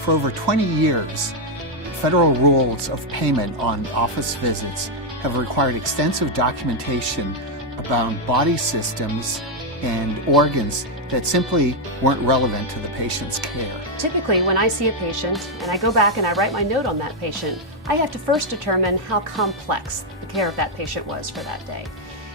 For over 20 years, federal rules of payment on office visits have required extensive documentation about body systems and organs that simply weren't relevant to the patient's care. Typically, when I see a patient and I go back and I write my note on that patient, I have to first determine how complex the care of that patient was for that day.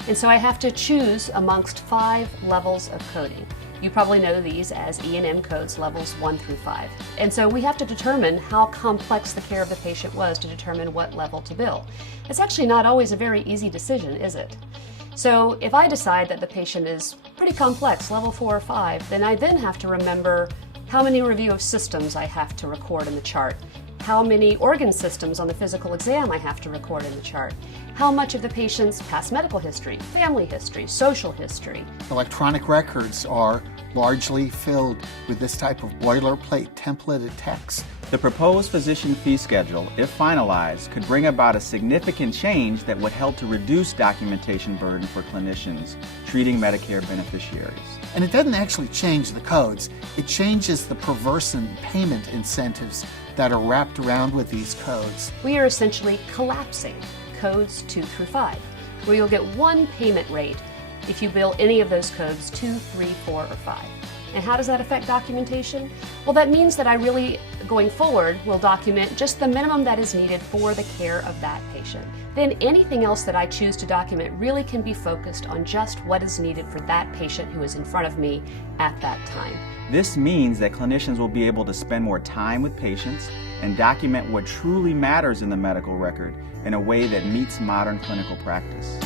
And so I have to choose amongst 5 levels of coding. You probably know these as E&M codes levels 1 through 5. And so we have to determine how complex the care of the patient was to determine what level to bill. It's actually not always a very easy decision, is it? So if I decide that the patient is pretty complex, level 4 or 5, then I then have to remember how many review of systems I have to record in the chart, how many organ systems on the physical exam I have to record in the chart, how much of the patient's past medical history, family history, social history. Electronic records are largely filled with this type of boilerplate templated text. The proposed physician fee schedule, if finalized, could bring about a significant change that would help to reduce documentation burden for clinicians treating Medicare beneficiaries. And it doesn't actually change the codes, it changes the perverse payment incentives that are wrapped around with these codes. We are essentially collapsing codes 2 through 5, where you'll get one payment rate if you bill any of those codes 2, 3, 4, or 5. And how does that affect documentation? Well, that means that I really, going forward, will document just the minimum that is needed for the care of that patient. Then anything else that I choose to document really can be focused on just what is needed for that patient who is in front of me at that time. This means that clinicians will be able to spend more time with patients and document what truly matters in the medical record in a way that meets modern clinical practice.